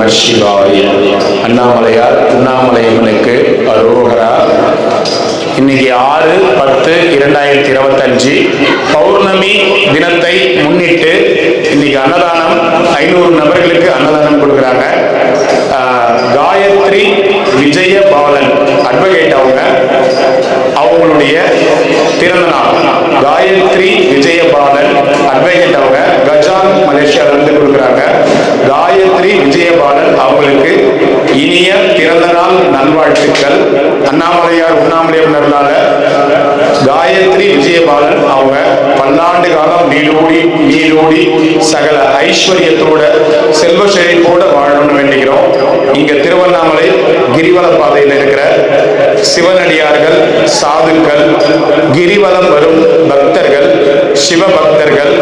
நம சிவாய. அண்ணாமலையார் உண்ணாமலையம்மனுக்கு அரோகரா. இன்னைக்கு 6/10/2025 பௌர்ணமி தினத்தை முன்னிட்டு இன்னைக்கு அன்னதானம் 500 நபர்களுக்கு அன்னதானம் கொடுக்குறாங்க. காயத்ரி விஜயபாலன் அட்வொகேட் அவங்களுடைய பிறந்த நாள். காயத்ரி விஜயபாலன் அட்வொகேட் கஜான் மலேசியால இருந்து கொடுக்குறாங்க. காயத்ரி விஜயபாலன் அவங்களுக்கு இனிய பிறந்த நாள் நல்வாழ்த்துக்கள். அண்ணாமலையார் உண்ணாமலையம்மனால காயத்ரி விஜயபாலன் அவங்க பல்லாண்டு காலம் நீடோடி சகல ஐஸ்வர்யத்தோட செல்வ செழிப்போட வாழணும்னு வேண்டிக்கிறோம். இங்க திருவண்ணாமலை கிரிவல பாதையில் இருக்கிற சிவனடியார்கள், சாதுக்கள், கிரிவலம் வரும் பக்தர்கள், சிவபக்தர்கள்,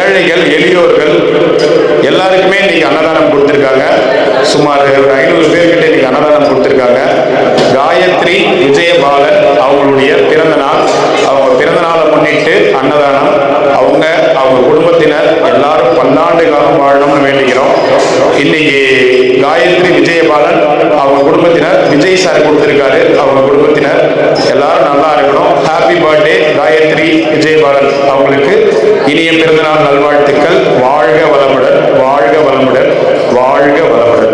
ஏழைகள், எளியோர்கள் எல்லாருக்குமே இன்னைக்கு அன்னதானம் கொடுத்திருக்காங்க. சுமார் 500 பேர்கிட்ட இன்னைக்கு அன்னதானம் கொடுத்திருக்காங்க. காயத்ரி விஜயபாலன் அவங்களுடைய பிறந்த நாள். அவங்க பிறந்த நாளை முன்னிட்டு அன்னதானம். அவங்க குடும்பத்தினர் எல்லாரும் பல்லாண்டு காலம் வாழணும்னு வேண்டிக்கிறோம். இன்னைக்கு காயத்ரி விஜயபாலன் அவங்க குடும்பத்தினர் விஜய் சார் கொடுத்திருக்காரு. அவங்க குடும்பத்தினர் எல்லாரும் நல்லா இருக்கணும். ஹாப்பி பர்த்டே காயத்ரி விஜயபாலன் அவங்களுக்கு இனிய பிறந்தநாள் நல்வாழ்த்துக்கள். வாழ்க வளமுடன், வாழ்க வளமுடன், வாழ்க வளமுடன்.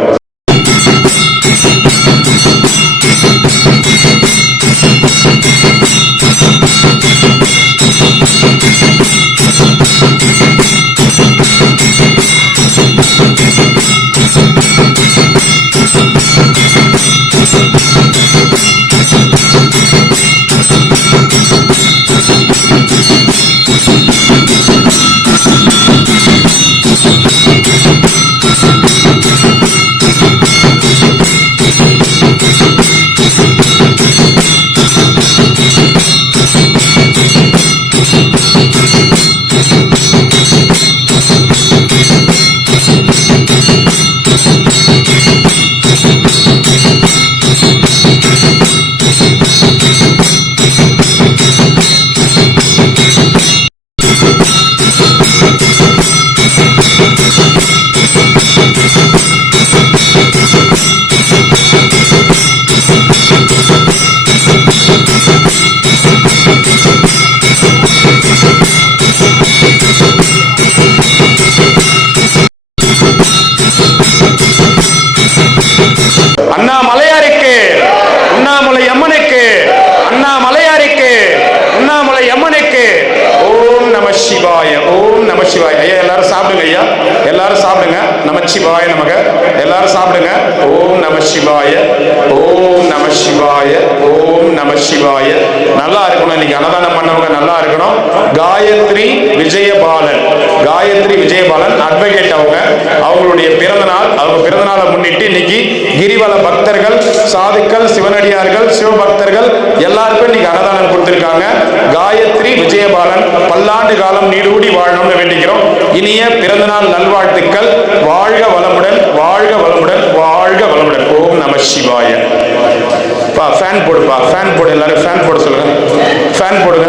அண்ணாமலையாருக்கு, உண்ணாமலை அம்மனுக்கு, அண்ணாமலையாருக்கு, உண்ணாமலை அம்மனுக்கு ஓம் நம சிவாய, ஓம் நம சிவாய. ஐயா எல்லாரும் சாப்பிடுங்க. ஐயா எல்லாரும் சாப்பிடுங்க. நமச்சிவாய நமக. எல்லாரும் சாப்பிடுங்க. ஓம் நம சிவாய, ஓம் நம சிவாய, ஓம் நம சிவாய. நல்லா இருக்கணும். இன்னைக்கு அன்னதானம் பண்ணவங்க நல்லா இருக்கணும். காயத்ரி விஜயபாலன், காயத்ரி விஜயபாலன் அட்வொகேட் அவங்களுடைய பிறந்த நாள். அவங்க பிறந்த நாளை முன்னிட்டு இன்னைக்கு கிரிவல பக்தர்கள், சாதுக்கள், சிவனடியார்கள், சிவபக்தர்கள் எல்லாருக்கும் இன்னைக்கு அன்னதானம் கொடுத்திருக்காங்க. காயத்ரி விஜயபாலன் பல்லாண்டு காலம் நீடூடி வாழணும்னு வேண்டிக்கிறோம். இனிய பிறந்தநாள் நல்வாழ்த்துக்கள். வாழ்க வளமுடன், வாழ்க வளமுடன், வாழ்க வளமுடன். ஓம் நம சிவாய. ஃபேன் போடுப்பா, ஃபேன் போடு. எல்லாரும் ஃபேன் போட சொல்லுங்க. ஃபேன் போடுங்க.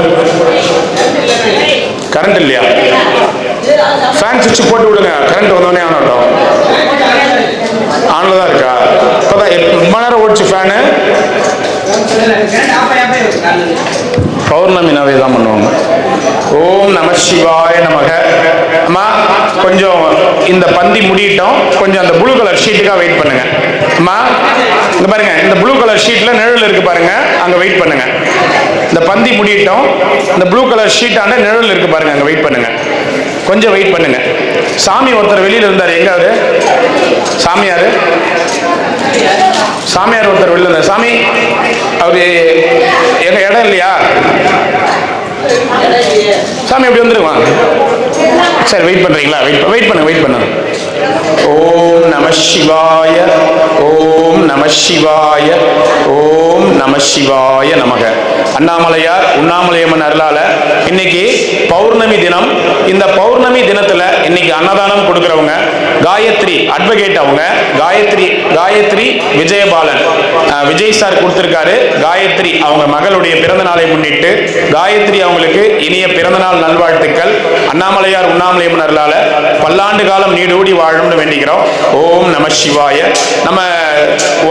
கரண்ட் இல்லையா? ஃபேன் சுவிட்ச் போட்டு விடுங்க. கரண்ட் வந்தோடனே ஆனட்டும். ஆன்ல தான் இருக்கா? இப்போதான் ரொம்ப நேரம் ஓடிச்சு ஃபேனு. பௌர்ணமி நாவே தான் பண்ணுவாங்க. ஓம் நம சிவாய நமக. அம்மா கொஞ்சம் இந்த பந்தி முடிட்டோம். கொஞ்சம் அந்த ப்ளூ கலர் ஷீட்டுக்காக வெயிட் பண்ணுங்க. அம்மா இந்த பாருங்க, இந்த ப்ளூ கலர் ஷீட்ல நிழல் இருக்கு பாருங்க, அங்க வெயிட் பண்ணுங்க. இந்த பந்தி முடிட்டோம். இந்த ப்ளூ கலர் ஷீட்டான நிழல் இருக்கு பாருங்க, அங்க வெயிட் பண்ணுங்க. கொஞ்சம் வெயிட் பண்ணுங்க. சாமி ஒருத்தர் வெளியில இருந்தார். எங்க அவரு? சாமியாரு, சாமியார் ஒருத்தர் வெளியில இருந்தார். சாமி அவரு எங்க இடம் இல்லையா? சாமி எப்படி வந்துருவாங்க? சரி வெயிட் பண்றீங்களா? வெயிட் பண்ணுங்க. ஓம் நம சிவாய, ஓம் நம சிவாய, ஓம் நம சிவாய நமக. அண்ணாமலையார் உண்ணாமலையம்மன் அருளால இன்னைக்கு பௌர்ணமி தினம். இந்த பௌர்ணமி தினத்துல இன்னைக்கு அன்னதானம் கொடுக்கறவங்க காயத்ரி அட்வொகேட். அவங்க காயத்ரி விஜயபாலன், விஜய் சார் கொடுத்திருக்காரு. காயத்ரி அவங்க மகளுடைய பிறந்த நாளை முன்னிட்டு காயத்ரி அவங்களுக்கு இனிய பிறந்தநாள் நல்வாழ்த்துக்கள். அண்ணாமலையார் உண்ணாமலையம்மனால பல்லாண்டு காலம் நீடூடி வாழும்னு வேண்டிக்கிறோம். ஓம் நம சிவாய. நம்ம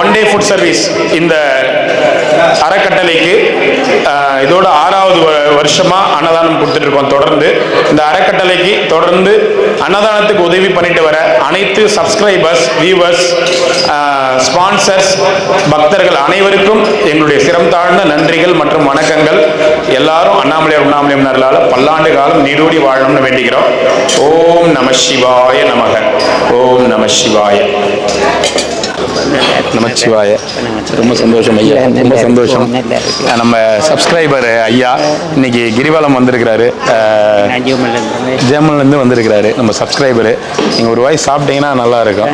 ஒன் டே ஃபுட் சர்வீஸ் இந்த அறக்கட்டளைக்கு இதோட 6வது வருஷமா அன்னதானம் கொடுத்துட்டு இருக்கோம். தொடர்ந்து இந்த அறக்கட்டளைக்கு தொடர்ந்து அன்னதானத்துக்கு உதவி பண்ணிட்டு வர அனைத்து சப்ஸ்கிரைபர்ஸ், வியூவர்ஸ், ஸ்பான்சர்ஸ், பக்தர்கள் அனைவருக்கும் எங்களுடைய சிரம் தாழ்ந்த நன்றிகள் மற்றும் வணக்கங்கள். எல்லாரும் அண்ணாமலையார் உண்ணாமலையம்மனால பல்லாண்டு காலம் நீடூடி வாழணும்னு வேண்டிக்கிறோம். ஓம் நம சிவாய நமக. ஓம் நம சிவாய நமச்சிவாய. ரொம்ப சந்தோஷம் ஐயா, ரொம்ப சந்தோஷம். நம்ம சப்ஸ்கிரைபர் ஐயா இன்னைக்கு கிரிவலம் வந்திருக்கிறாரு, ஜெர்மன்லேருந்து வந்திருக்கிறாரு நம்ம சப்ஸ்கிரைபரு. நீங்கள் ஒரு வாய் சாப்பிட்டீங்கன்னா நல்லா இருக்கும்.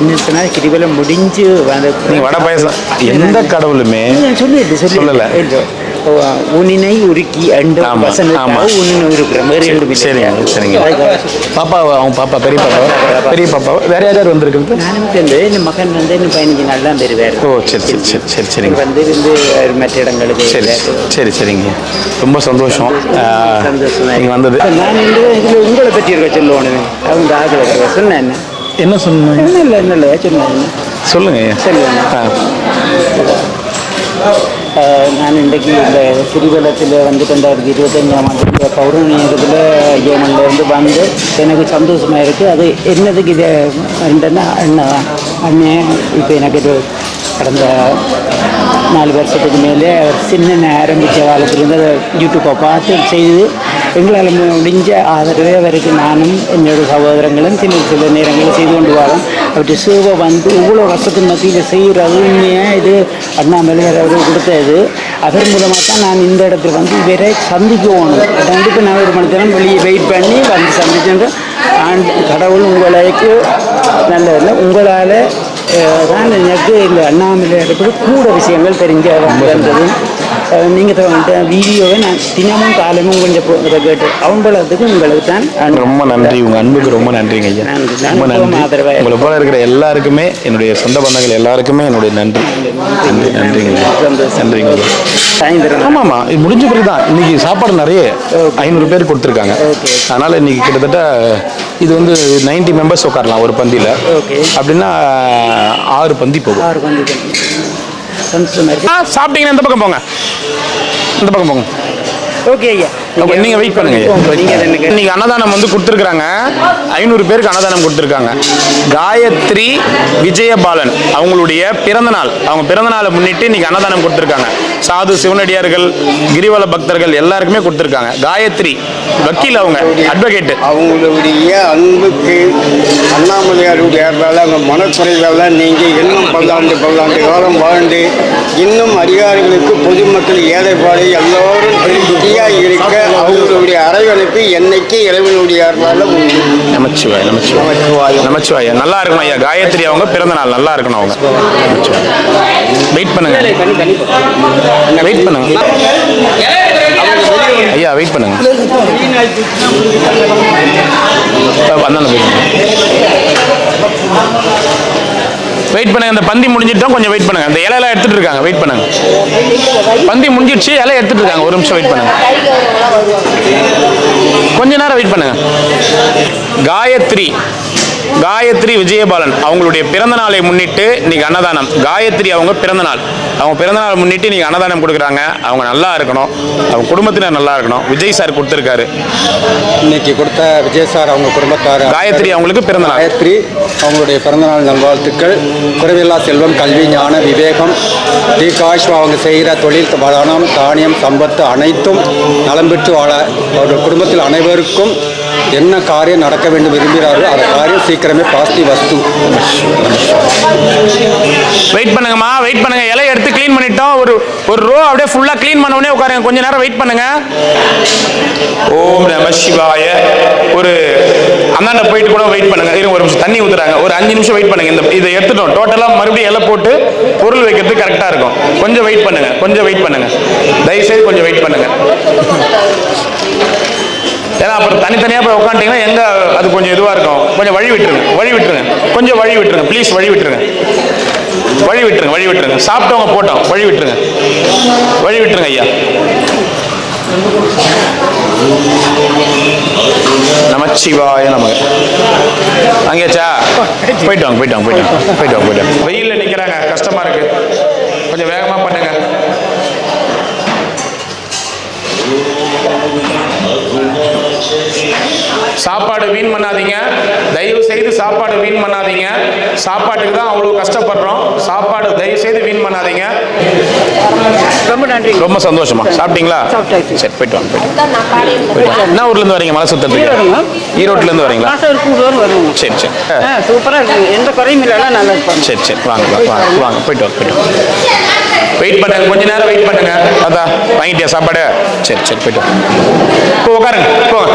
என்ன கிரிவலம் முடிஞ்சு நீங்கள் வடை பாயசம் எந்த கடவுளுமே சொல்லலை. உன்னை உருக்கி அண்டு சரிங்க சரிங்க. பாப்பா அவங்க பாப்பா பெரிய பாப்பா வேற யாராவது வந்திருக்கு? நானும் மகன் வந்து 15 நாள் தான் பெறுவார். ஓ சரி சரி சரி சரி சரிங்க. வந்து மற்ற இடங்களுக்கு சரி சரி சரிங்க. ரொம்ப சந்தோஷம் நீங்கள் வந்தது. நான் இதில் உங்களை பற்றி இருக்க சொல்லுவோம். அவங்க ஆகல சொன்னேன். என்ன சொன்னேன்? என்ன சொன்னேன் சொல்லுங்க. சொல்லுவேன். நான் இன்றைக்கு இந்த கிரிவலத்தில் வந்து 2025ஆம் ஆண்டு இந்த பௌர்ணமி நேரத்தில் ஜெர்மன்லேருந்து வந்து எனக்கு சந்தோஷமாக இருக்குது. அது என்னதுக்கு இது என்னன்னா அண்ணன் இப்போ எனக்கு இது கடந்த 4 வருஷத்துக்கு மேலே சின்ன ஆரம்பித்த காலத்துலேருந்து அதை யூடியூப்பை பார்த்து செய்து எங்களால் முடிஞ்ச ஆதரவே அவருக்கு நானும் என்னோட சகோதரங்களும் சில நேரங்களில் செய்து கொண்டு வரோம். அவற்றை சேவை வந்து இவ்வளோ கஷ்டத்தின் மத்தியில் செய்கிறது உண்மையாக இது அண்ணாமலையார் அவர் கொடுத்தது. அதன் மூலமாக தான் நான் இந்த இடத்துல வந்து இவரை சந்திக்கணும். கண்டிப்பாக நான் 1 மணி நேரம் வெளியே வெயிட் பண்ணி வந்து சந்திச்சேன். கடவுள் உங்களுக்கு நல்லதில்லை, உங்களால் தான் எனக்கு இந்த அண்ணாமலையாருக்கு கூட விஷயங்கள் தெரிஞ்ச வந்தது. நீங்கள் வீடியோவை நான் தினமும் காலமும் கொஞ்சம் கேட்டு அவங்களதுக்கு உங்களுக்கு தான் ரொம்ப நன்றி. உங்கள் அன்புக்கு ரொம்ப நன்றிங்க ஐயா. ரொம்ப நன்றி. உங்களை போல இருக்கிற எல்லாருக்குமே, என்னுடைய சொந்த பந்தங்கள் எல்லாருக்குமே என்னுடைய நன்றி. நன்றி நன்றிங்க. நன்றிங்க. ஆமாம்மா, இது முடிஞ்ச பிறகு தான் இன்னைக்கு சாப்பாடு நிறைய 500 பேர் கொடுத்துருக்காங்க. அதனால் இன்னைக்கு கிட்டத்தட்ட இது வந்து 90 மெம்பர்ஸ் உட்காரலாம் ஒரு பந்தியில். அப்படின்னா 6 பந்தி போகும். சாப்பிட்டீங்கன்னா இந்த பக்கம் போங்க, இந்த பக்கம் போங்க. ஓகே ஐயா, நீங்க வெயிட் பண்ணுங்க. இன்னைக்கு அன்னதானம் வந்து கொடுத்துருக்காங்க. 500 பேருக்கு அன்னதானம் கொடுத்துருக்காங்க. காயத்ரி விஜயபாலன் அவங்களுடைய பிறந்த நாள். அவங்க பிறந்த நாளை முன்னிட்டு இன்னைக்கு அன்னதானம் கொடுத்துருக்காங்க. சாது சிவனடியார்கள், கிரிவல பக்தர்கள் எல்லாருக்குமே கொடுத்துருக்காங்க. காயத்ரி வக்கீல், அவங்க அட்வொகேட். அவங்களுடைய அன்புக்கு அண்ணாமலையாருடைய அவங்க மனக்குறைகள்லாம் நீங்க இன்னும் பல்லாண்டு காலம் வாழ்ந்து இன்னும் அதிகாரிகளுக்கு பொதுமக்கள் ஏழைப்பாடு எல்லோரும் இருக்க அவங்களுடைய அரவணைப்பு என்னைக்கு இறைவனுடைய நமச்சிவாய் நமச்சிவாய் நமச்சிவாய். நல்லா இருக்கணும் ஐயா. காயத்ரி அவங்க பிறந்த நாள் நல்லா இருக்கணும். அவங்க வெயிட் பண்ணுங்க, வெயிட் பண்ணுங்க ஐயா, வெயிட் பண்ணுங்க. வெயிட் பண்ணுங்க. இந்த பந்தி முடிஞ்சிட்டோம், கொஞ்சம் வெயிட் பண்ணுங்க. இந்த இலையெல்லாம் எடுத்துட்டு இருக்காங்க, வெயிட் பண்ணுங்க. பந்தி முடிஞ்சிடுச்சு, இலையை எடுத்துட்டு இருக்காங்க. ஒரு நிமிஷம் வெயிட் பண்ணுங்க, கொஞ்ச நேரம் வெயிட் பண்ணுங்க. காயத்ரி விஜயபாலன் அவங்களுடைய பிறந்த நாளை முன்னிட்டு இன்னைக்கு அன்னதானம். காயத்ரி அவங்க பிறந்த நாள், அவங்க பிறந்த நாளை முன்னிட்டு இன்னைக்கு அன்னதானம் கொடுக்குறாங்க. அவங்க நல்லா இருக்கணும், அவங்க குடும்பத்தினர் நல்லா இருக்கணும். விஜய் சார் கொடுத்துருக்காரு. இன்னைக்கு கொடுத்த விஜய் சார் அவங்க குடும்பத்தார் காயத்ரி அவங்களுக்கு பிறந்த நாள். காயத்ரி அவங்களுடைய பிறந்தநாள் நல்வாழ்த்துக்கள். குறைவில்லா செல்வம், கல்வி, ஞான, விவேகம், தீர்காயுஷ், அவங்க செய்கிற தொழில், பணம், தானியம், சம்பத்து அனைத்தும் நலம் பெற்று வாழ அவருடைய குடும்பத்தில் அனைவருக்கும் என்ன காரியம் நடக்க வேண்டும் விரும்புகிறாரோ அந்த காரியம் சீக்கிரமே பாசிட்டிவ் வஸ்து. வெயிட் பண்ணுங்கம்மா, வெயிட் பண்ணுங்க. இலையை எடுத்து க்ளீன் பண்ணிட்டோம். ஒரு ரோ அப்படியே ஃபுல்லாக க்ளீன் பண்ண உடனே உட்காருங்க. கொஞ்ச நேரம் வெயிட் பண்ணுங்க. ஓம் நம சிவாய. ஒரு அந்தாண்ட போயிட்டு கூட வெயிட் பண்ணுங்க. இருங்க, ஒரு நிமிஷம் தண்ணி ஊத்துறாங்க. ஒரு 5 நிமிஷம் வெயிட் பண்ணுங்க. இதை எடுத்துட்டோம். டோட்டலாக மறுபடியும் இலை போட்டு பொருள் வைக்கிறதுக்கு கரெக்டாக இருக்கும். கொஞ்சம் வெயிட் பண்ணுங்க, கொஞ்சம் வெயிட் பண்ணுங்க. தயவுசெய்து கொஞ்சம் வெயிட் பண்ணுங்க. ஏன்னா அப்புறம் தனித்தனியாக போய் உட்காந்துட்டீங்கன்னா எங்க அது கொஞ்சம் இதுவாக இருக்கும். கொஞ்சம் வழி விட்டுருங்க, வழி விட்டுருங்க, கொஞ்சம் வழி விட்டுருங்க. ப்ளீஸ் வழி விட்டுருங்க, வழி விட்டுருங்க, வழி விட்டுருங்க. சாப்பிட்டவங்க போட்டோம், வழி விட்டுருங்க, வழி விட்டுருங்க ஐயா. நமச்சிவாய நமக. அங்கேச்சா போயிட்டு வாங்க, போயிட்டு வாங்க, போயிட்டு வாங்க, போயிட்டு வாங்க, போயிட்டு வாங்க. வெயிலில் நிற்கிறாங்க, கஷ்டமா இருக்கு. கொஞ்சம் வேகமாக பண்ணுங்க. சாப்பாடு வீண் பண்ணாதீங்க, தயவு செய்து சாப்பாடு வீண் பண்ணாதீங்க. சாப்பாட்டுக்கு தான் அவ்வளோ கஷ்டப்படுறோம். சாப்பாடு தயவு செய்து வீண் பண்ணாதீங்க. ரொம்ப நன்றி. ரொம்ப சந்தோஷமா. சாப்பிட்டீங்களா? சாப்பிட்டாச்சு. சரி, போயிட்டு வாங்க, போயிட்டு வாங்க. என்ன ஊர்ல இருந்து வரீங்க? மலை சுத்தத்துக்கு ஈரோட்ல இருந்து வரீங்களா? சரி சரி. சூப்பரா இருக்கு, எந்த குறையும் இல்லை, நல்லா இருப்பாங்க. சரி சரி, வாங்க வாங்க வாங்க, போயிட்டு வாங்க, போயிட்டு வாங்க. வெயிட் பண்ணுங்க, கொஞ்ச நேரம் வெயிட் பண்ணுங்க. அதான் வாங்கிட்டியா சாப்பாடு? சரி சரி, போயிட்டு வாங்க. இப்போ உட்காருங்க, போங்க,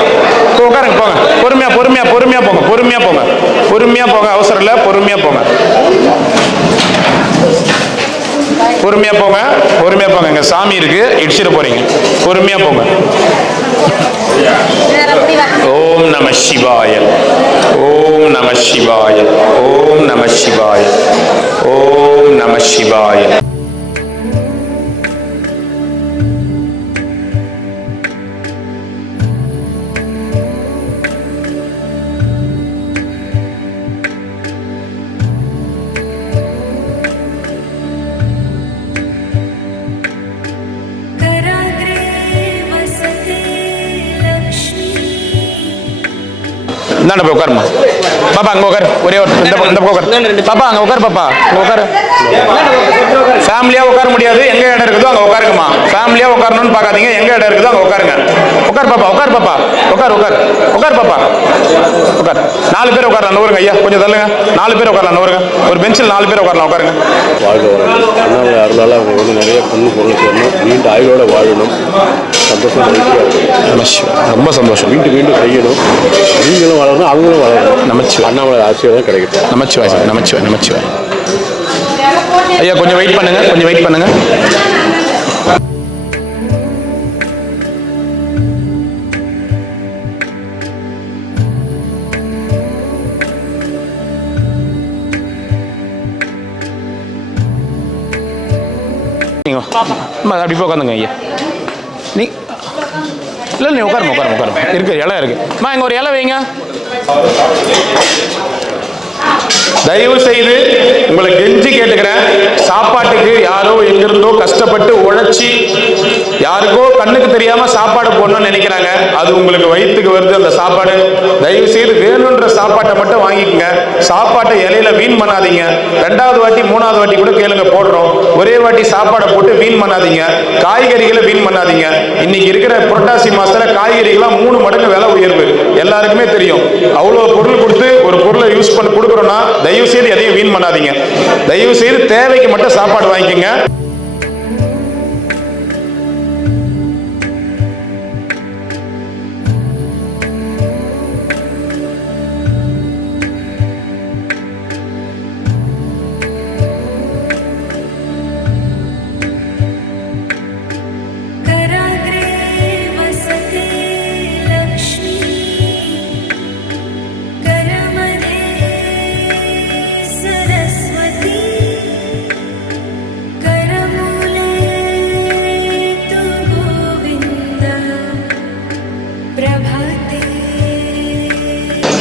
இப்போ உட்காருங்க, போங்க. பொறுமையா பொறுமையா பொறுமையா போங்க, பொறுமையா போங்க, பொறுமையா போங்க. அவசரம் இல்லை, பொறுமையா போங்க, பொறுமையா போங்க, பொறுமையா போங்க. இங்க சாமி இருக்கு, இடிச்சிட போறீங்க. பொறுமையா போங்க. ஓம் நம சிவாய, ஓம் நம சிவாய, ஓம் நம சிவாய, ஓம் நம சிவாய. இந்தாண்ட போய் உட்காருமா பாப்பா. அங்கே உட்காரு, ஒரே ஒரு இந்த பக்கம் உட்காரு பாப்பா. அங்கே உட்காரு பாப்பா, அங்கே உட்காரு. ஃபேமிலியாக உட்கார முடியாது, எங்கே இடம் இருக்குதோ அங்கே உட்காருங்கம்மா. ஃபேமிலியாக உட்காரணும்னு பார்க்காதீங்க, எங்கே இடம் இருக்குதோ அங்கே உட்காருங்க. உட்கார் பாப்பா, உட்கார் பாப்பா, உட்கார் உட்கார் உட்கார் பாப்பா, உட்கார். 4 பேர் உட்காரலாம், நூறுங்க ஐயா, கொஞ்சம் தள்ளுங்க. 4 பேர் உட்காரலாம், நூறுங்க. ஒரு பெஞ்சில் 4 பேர் உட்காரலாம், உட்காருங்க. வாழ்க வளமுடன். அண்ணாமலை அருளால் அவங்க வந்து நிறைய பொருள் சேரணும், நீண்ட ஆயுளோட வாழணும், சந்தோஷம் ரொம்ப சந்தோஷம். மீண்டும் செய்யணும், நீங்களும் வளரணும், அவங்களும் வளரணும். நமச்சிவாய். அண்ணாமலை ஆசீர்வாதம் கிடைக்கட்டும். நமச்சிவாய் சார், நமச்சிவாய், நமச்சிவாய். ஐயா கொஞ்சம் வெயிட் பண்ணுங்க, கொஞ்சம் வெயிட் பண்ணுங்க. அப்படி போய் உட்காந்துங்க ஐயா. நீ இல்லை, நீ உட்காருமா, உட்காருமா, உட்காருமா. இருக்கு, இலை இருக்குமா? இங்கே ஒரு இலை வைங்க. தயவு செய்து உங்களை கெஞ்சி கேட்டுக்கிறேன், சாப்பாட்டுக்கு யாரோ எங்கிருந்தோ கஷ்டப்பட்டு உழைச்சி யாருக்கோ கண்ணுக்கு தெரியாம சாப்பாடு போடணும்னு நினைக்கிறாங்க. அது உங்களுக்கு வயிற்றுக்கு வருது அந்த சாப்பாடு. தயவு செய்து வேணுன்ற சாப்பாட்டை மட்டும் வாங்கிக்கோங்க. சாப்பாட்டை இலையில வீண் பண்ணாதீங்க. 2வது வாட்டி 3வது வாட்டி கூட கேளுங்க போடுறோம். ஒரே வாட்டி சாப்பாடை போட்டு வீண் பண்ணாதீங்க. காய்கறிகளை வீண் பண்ணாதீங்க. இன்னைக்கு இருக்கிற புரட்டாசி மாசத்துல காய்கறிகளாம் 3 மடங்கு விலை உயர்வு எல்லாருக்குமே தெரியும். அவ்வளவு பொருள் கொடுத்து ஒரு பொருளை யூஸ் பண்ணி கொடுக்குறோம்னா தயவு செய்து எதையும் வீண் பண்ணாதீங்க. தயவு செய்து தேவைக்கு மட்டும் சாப்பாடு வாங்கிக்கோங்க.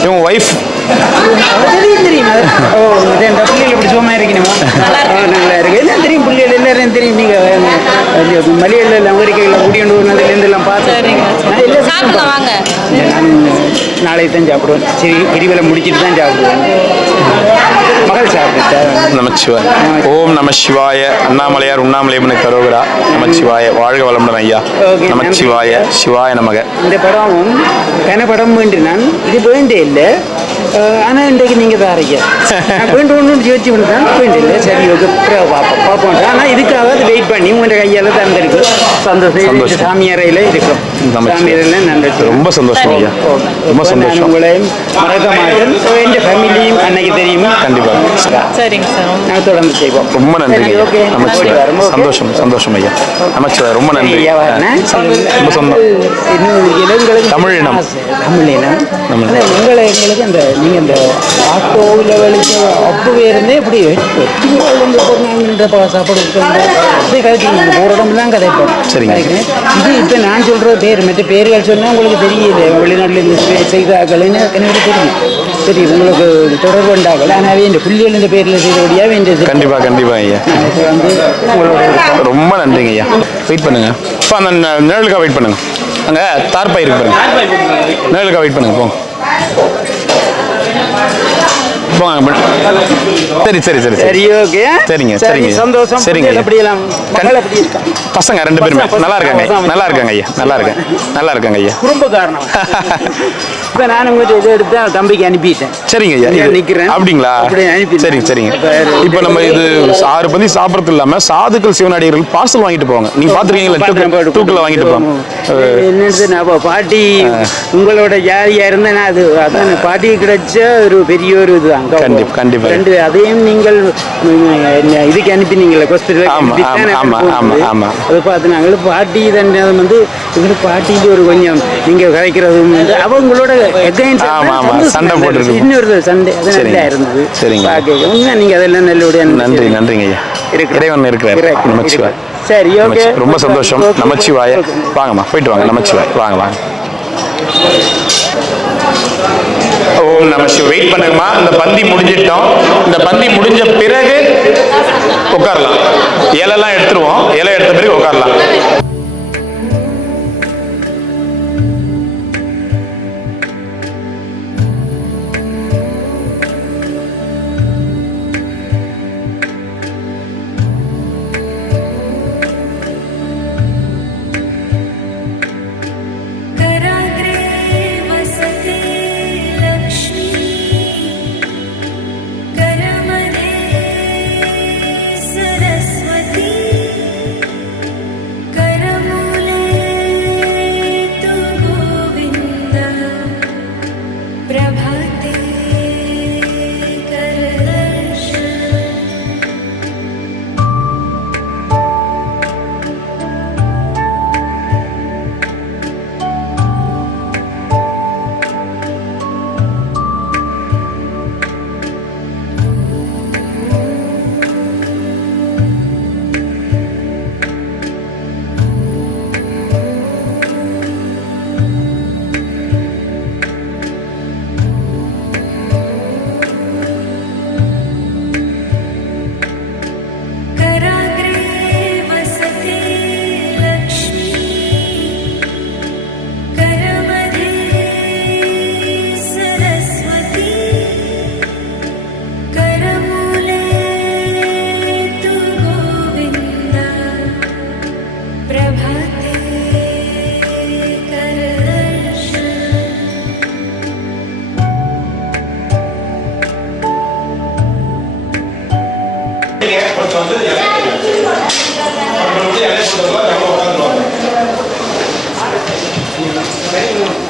இவங்க ஒய்ஃப் தெரியும். ஓ, பிள்ளைகள் இப்படி சும்மா இருக்கணுமா? நல்லா இருக்கு. என்ன தெரியும், பிள்ளைகள் எல்லாரும் தெரியும். நீங்கள் மலையில் அமெரிக்கையில் குடியேண்டு எல்லாம் பார்த்து நாளைக்கு தான் சாப்பிடுவேன். சரி, கிரிவலம் முடிச்சுட்டு தான் சாப்பிடுவேன். மகள் சாப்பிட்டு நமச்சிவாய. ஓம் நம சிவாய. அண்ணாமலையார் உண்ணாமலையம்மனுக்கு கரோகரா. நமச்சிவாய. வாழ்க வளமுடன் ஐயா. Okay, நமச்சிவாய. சிவாய நமக. இந்த படமும் கன படம் வேண்டினான் இது வேண்டே இல்லை. ஆனால் இன்றைக்கு நீங்கள் தாரீங்க வேண்டு ஒன்று யோசிச்சு விடுதான் வேண்டிய இல்லை. சரி ஓகே பார்ப்போம். ஆனால் இதுக்காக அது வெயிட் பண்ணி உங்கள் கையால் தந்திருக்கு. சந்தோஷம். சாமியாரையில் இருக்கும். சாமியாரையில் நன்றி. ரொம்ப சந்தோஷம் ஐயா. ரொம்ப சந்தோஷம். உங்களையும் மறக்க மாட்டேன். என் ஃபேமிலியும் அன்னைக்கு தெரியும். கண்டிப்பாக. சரிங்க சார். நாங்கள் தொடர்ந்து செய்வோம். ரொம்ப நன்றி. ஓகே. சந்தோஷம். சந்தோஷம் ஐயா. நமச்சிவாய. ரொம்ப நன்றி. ரொம்ப சொந்தம். தமிழ் இனம். எங்களுக்கு அந்த நீங்கள் இந்த ஆட்டோவில் வலிக்க அப்பவே இருந்தே இப்படி சாப்பாடு அப்படியே கதைச்சிங்க போகிற இடம்லாம் கதைப்போம். சரிங்க. இது இப்போ நான் சொல்கிற பேர் மற்ற பேர்கள் சொன்னால் உங்களுக்கு தெரியல. வெளிநாட்டில் இருந்து செய்தாக்கள்னு எனக்கு தெரியும் உங்களுக்கு தொடர்பு உண்டாகல. ஆனால் இந்த புள்ளிகள் இந்த பேரில் செய்தபடியாக வேண்டியது. கண்டிப்பாக ஐயா. வந்து உங்களோட ரொம்ப நன்றிங்க ஐயா. வெயிட் பண்ணுங்க. இப்போ அந்த நிழலுக்காக வெயிட் பண்ணுங்க. அங்கே தார்பாய் இருக்கு பாருங்க. நிழலுக்காக வெயிட் பண்ணுங்க. போங்க. சரி ஓகே. சரிங்க. சந்தோஷம். சரிங்க. எப்படியெல்லாம் பசங்க 2 பேருமே நல்லா இருக்காங்க ஐயா. நல்லா இருக்காங்க ஐயா. குடும்ப காரணம். இப்போ நான் உங்கள்கிட்ட இதை எடுத்து தம்பிக்கு அனுப்பிட்டேன். சரிங்க ஐயா. நிற்கிறேன். அப்படிங்களா? சரிங்க. இப்போ நம்ம இது 6 பந்தி சாப்பிட்றது இல்லாமல் சாதுக்கள் சிவனடிகள் பார்சல் வாங்கிட்டு போவாங்க. நீங்க பார்த்துருக்கீங்களா? தூக்கில் வாங்கிட்டு போவாங்க. என்னது நான் பாட்டி உங்களோட ஜாலியா இருந்தேன். அது அதான் பாட்டி கிடைச்ச ஒரு பெரிய ஒரு இதுதான். கண்டிப்பா. அதையும் நீங்கள் இதுக்கு அனுப்பினீங்களா? அதை பார்த்து நாங்கள் பாட்டி தண்டனை வந்து எங்களுக்கு பாட்டிக்கு ஒரு கொஞ்சம் நீங்க கதைக்கிறது வந்து அவங்களோட சண்டை போட்டு இன்னொரு சண்டை அது நல்லா இருந்தது. உண்மை நீங்க அதெல்லாம் நல்லபடியா. நன்றிங்க ஐயா. இறைவன் இருக்கிறார். நமச்சிவாய். சரி ஓகே. ரொம்ப சந்தோஷம். நமச்சிவாய. வாங்கம்மா போயிட்டு வாங்க. நமச்சிவாய். வாங்க. ஓம் நம சிவாய. வெயிட் பண்ணுங்கம்மா. இந்த பந்தி முடிஞ்சிட்டோம். இந்த பந்தி முடிஞ்ச பிறகு உட்காரலாம். இலையெல்லாம் எடுத்துருவோம். இலை எடுத்த பிறகு உட்காரலாம்.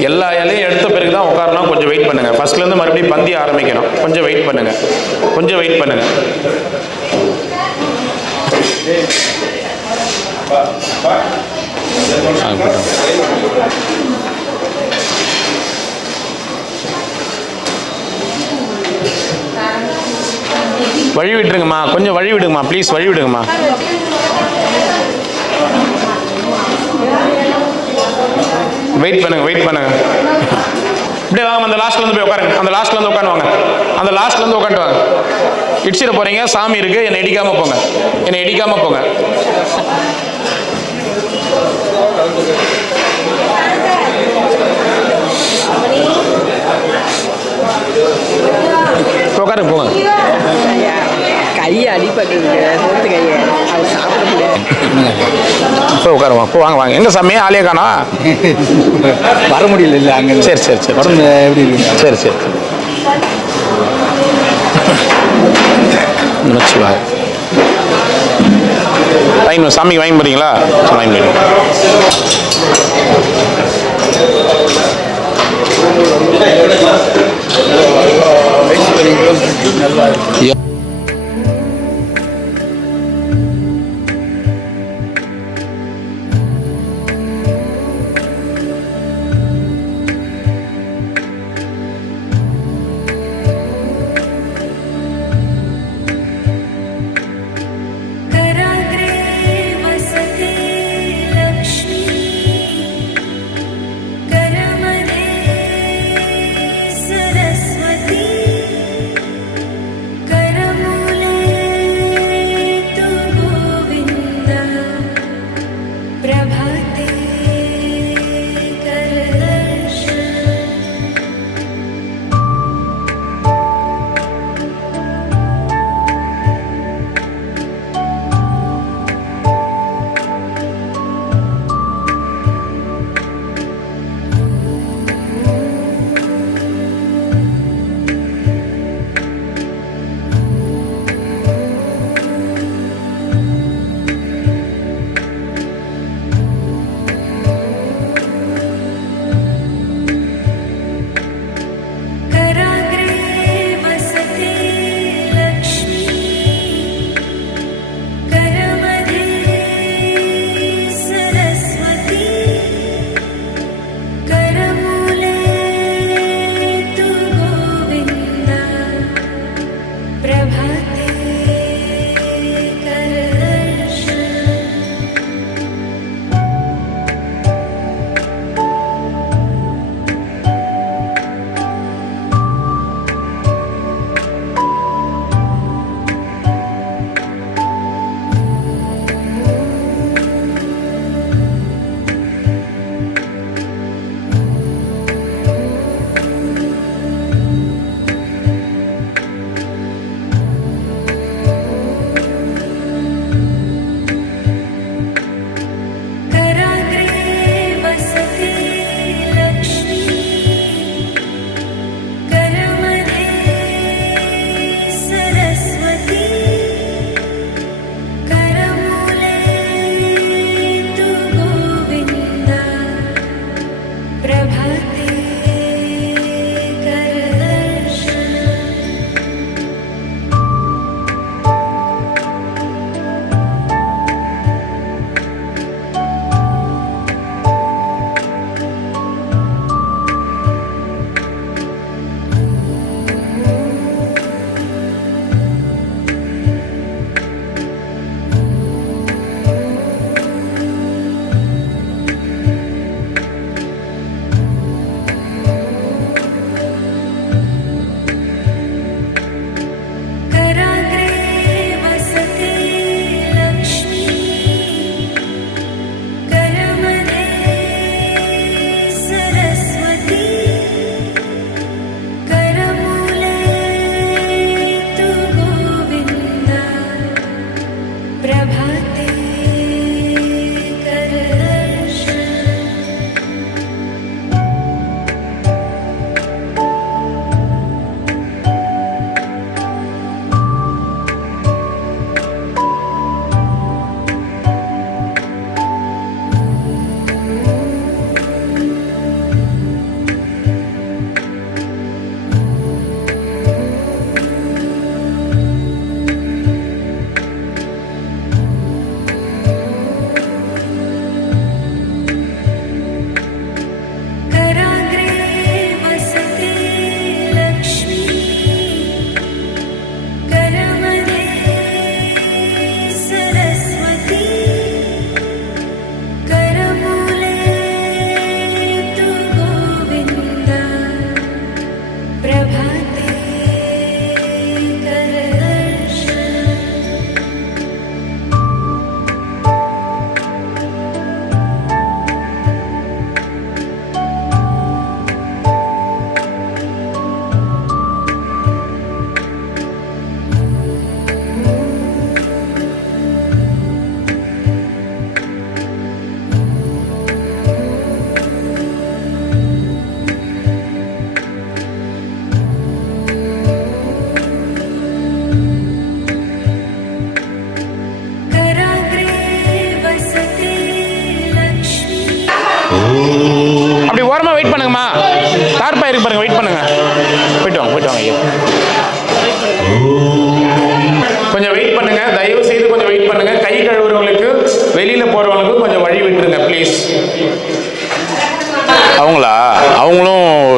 எல்லா இலையும் எடுத்த பிறகு தான் உட்காரணும். கொஞ்சம் வெயிட் பண்ணுங்க. ஃபர்ஸ்ட்லேருந்து மறுபடியும் பந்தி ஆரம்பிக்கணும். கொஞ்சம் வெயிட் பண்ணுங்க. வழி விட்டுருங்கம்மா. கொஞ்சம் வழி விடுங்கம்மா. ப்ளீஸ் வழி விடுங்கம்மா. வெயிட் பண்ணுங்க. இப்படியே வாங்க. அந்த லாஸ்ட்ல இருந்து போய் உட்காருங்க. அந்த லாஸ்ட்ல இருந்து உட்காந்து வாங்க. இடிச்சிட போறீங்க. சாமி இருக்கு. என்னை இடிக்காம போங்க. உட்காருங்க போங்க. ஐயா அடிப்பட்டு சோத்து கையை அவர் சாப்பிட முடியாது. போய் உட்காருவா. போ வாங்க வாங்க. எங்கே சாமி ஆலயே காணோம்? வர முடியல இல்லை அங்கே. சரி சரி சரி. உடம்பு எப்படி இருக்கு? சரி சரி. நமச்சிவாய். வாங்கி சாமிக்கு வாங்கி போறீங்களா? வாங்கி போறீங்க. सरस्वती कर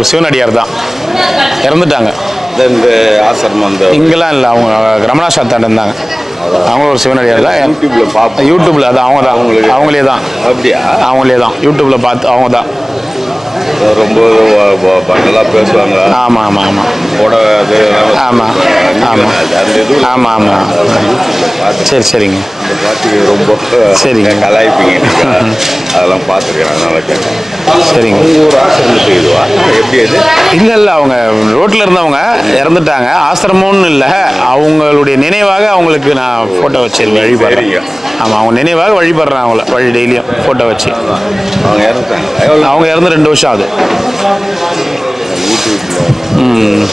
ஒரு சிவனடியார் தான், இறந்துட்டாங்க. இந்த ஆசிரமம் அந்த இங்கெல்லாம் இல்லை, அவங்க ரமணா சாத்தாண்ட இருந்தாங்க. அவங்க ஒரு சிவனடியார் தான். யூடியூப்ல பார்ப்போம். யூடியூப்ல அது அவங்க தான், அவங்களே தான். அப்படியா? அவங்களே தான், யூடியூப்ல பார்த்து அவங்க தான். ரொம்ப நல்லா பேசுவாங்க. ஆமாம் ஆமாம் ஆமாம் கூட அது ஆமாம் ஆமாம் அந்த இது ஆமாம் ஆமாம். சரி சரிங்க. பார்த்து ரொம்ப சரிங்க. கலாய்ப்பீங்க. அதெல்லாம் பார்த்துருக்கேன், அதனால கேட்டேன். சரிங்க. ஒரு ஆசிரமத்துக்கு இதுவா எப்படி அது? இல்லை இல்லை, அவங்க ரோட்டில் இருந்தவங்க இறந்துட்டாங்க. ஆசிரமம்னு இல்லை, அவங்களுடைய நினைவாக அவங்களுக்கு நான் ஃபோட்டோ வச்சு வழிபடுறேன். ஆமாம், அவங்க நினைவாக வழிபடுறேன் அவங்கள, வழி டெய்லியும் ஃபோட்டோ வச்சு. அவங்க இறந்துட்டாங்க. அவங்க இறந்து 2 வருஷம் ஆகுது. ம்.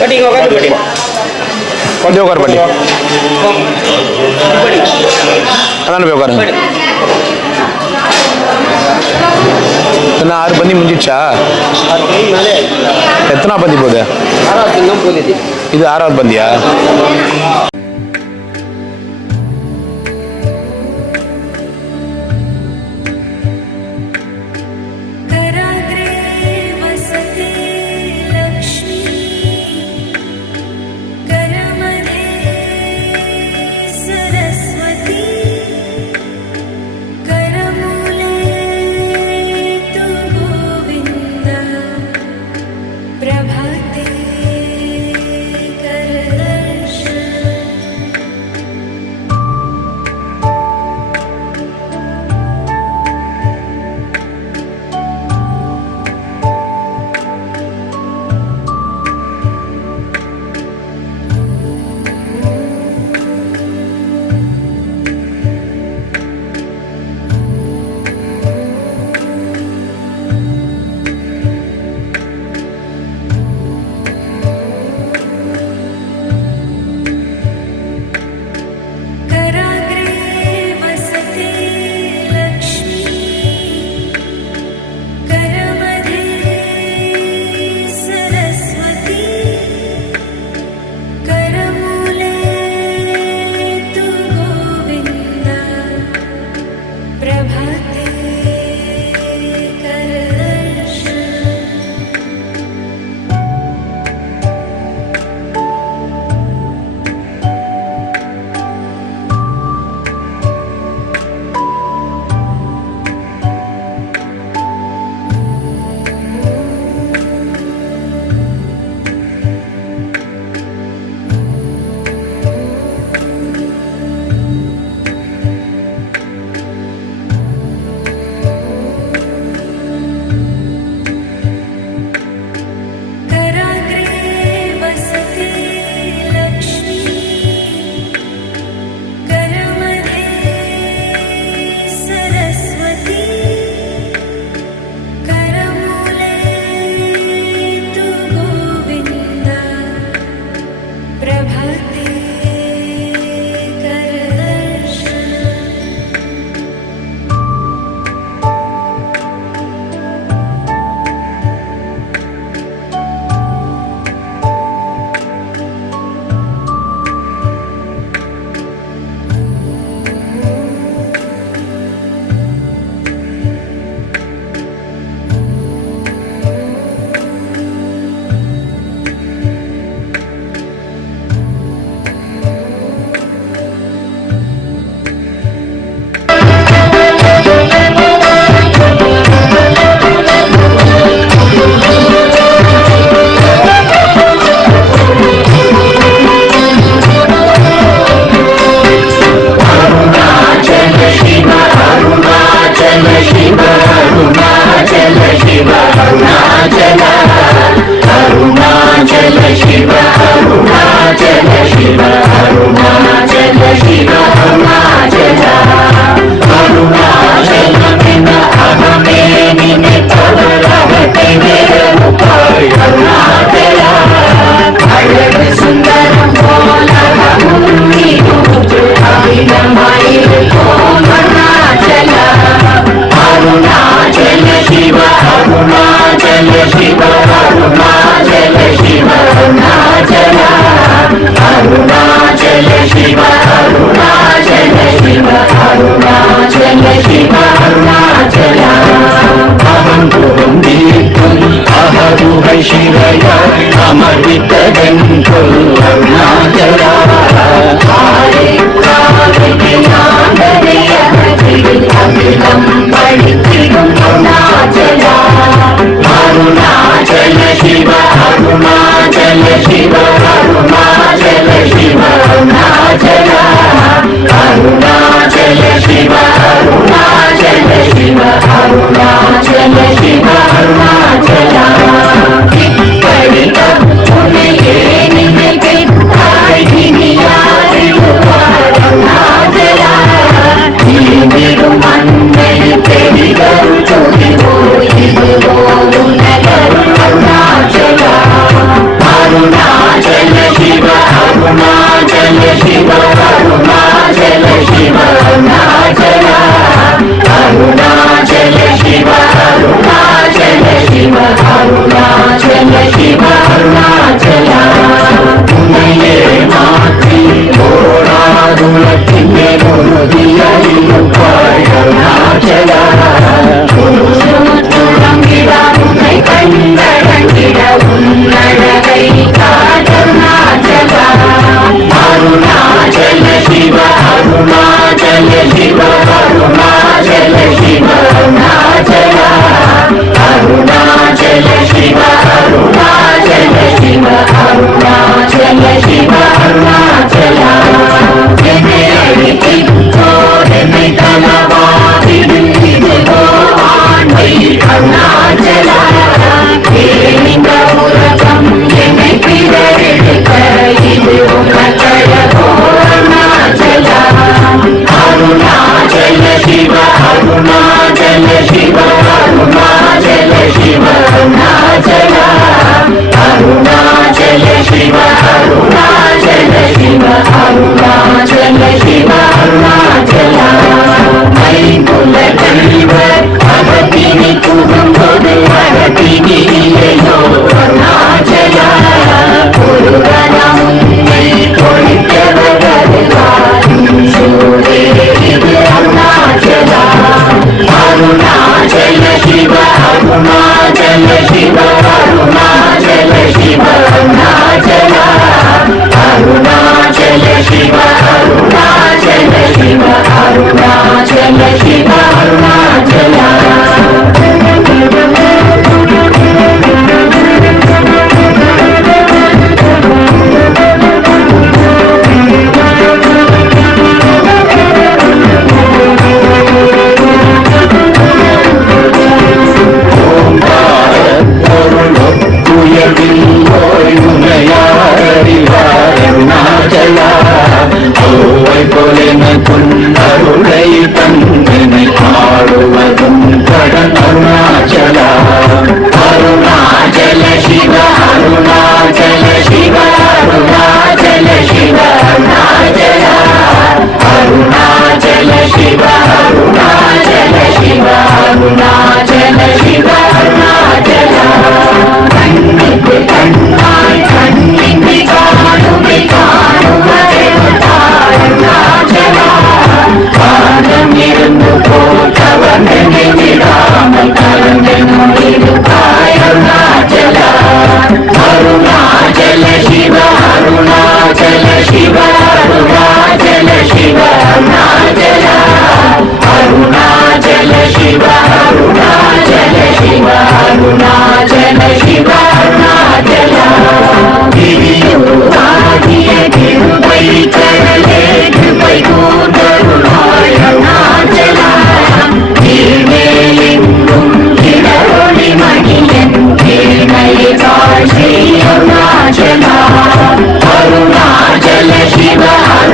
கொஞ்சம் உட்காரு பாட்டி. அதான் போய் உட்காருங்க. என்ன 6 பந்தி முடிஞ்சிடுச்சா? எத்தனா பந்தி போகுது? இது 6வது பந்தியா? Shiva,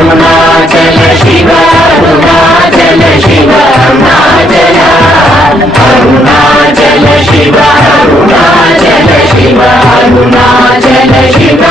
अरुणाचल शिव अरुणाचल शिव अरुणाचल अरुणाचल शिव अरुणाचल शिव अरुणाचल शिव